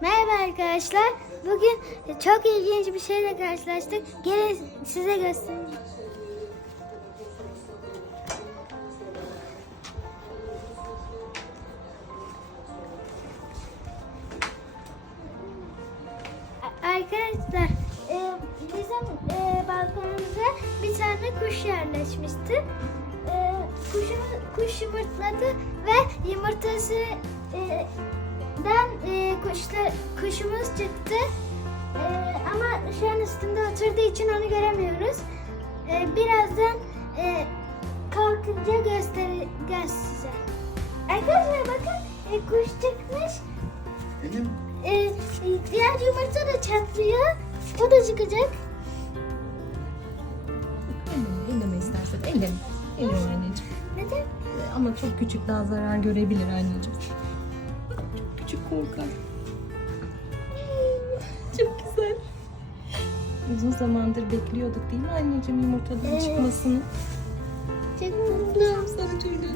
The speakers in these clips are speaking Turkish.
Merhaba arkadaşlar. Bugün çok ilginç bir şeyle karşılaştık. Gelin size göstereyim. Arkadaşlar e, bizim e, balkonumuza bir tane kuş yerleşmişti. E, kuşumuz, kuş yumurtladı ve yumurtası kuşumuz çıktı. E, ama şu an üstünde oturduğu için onu göremiyoruz. E, birazdan e, kalkınca göstereceğiz size. Arkadaşlar bakın e, kuş çıkmış. Benim E, diğer yumurta da çatlıyor. O da çıkacak. Elleme, istersen. Elleme. Elleme anneciğim. Neden? Ee, Ama çok küçük daha zarar görebilir anneciğim. Çok küçük korkar. Uzun zamandır bekliyorduk değil mi anneciğim yumurtadan Evet. çıkmasını? Çok mutlu. Sarı tüyleri.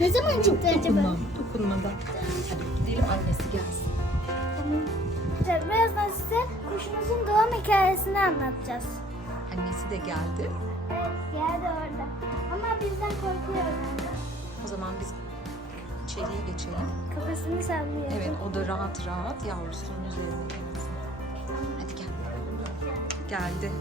Ne zaman çıktı acaba? Dokunma, dokunmadan. Hadi gidelim annesi gelsin. Güzel. Birazdan size kuşumuzun doğum hikayesini anlatacağız. Annesi de geldi. Evet, geldi orada. Ama bizden korkuyoruz. O zaman biz içeriye geçelim. Kafasını sallıyor. Evet o da rahat rahat yavrusunun üzerine gelsin. Hadi gel. Geldi.